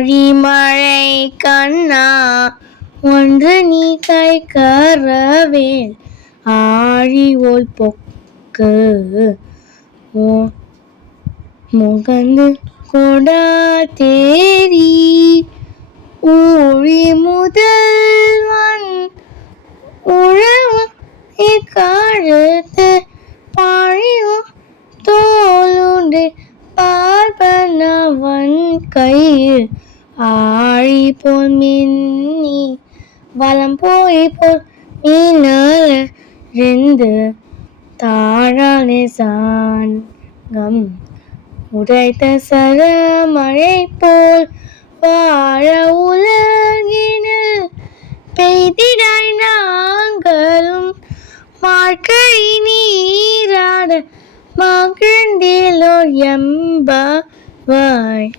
ஆழிமழை கண்ணா ஒன்று நீ கை கரவேல் ஆழி ஓல் பொக்கு முகந்து கொடா தேரி ஊழி முதல்வன் உழவு கழுத்து பாழியும் தோலுண்டு பார்ப்பனவன் கையில் ஆழி போல் மின்னி வலம் போய் போல் மீனலறிந்து தாழானே சாங்கம் உடைத்த சரமழை போல் வாழ உலகினில் பெய்திடாய் நாங்களும் வாழ்க்கை நீராட மகிழ்ந்திலோர் எம்பவாய்.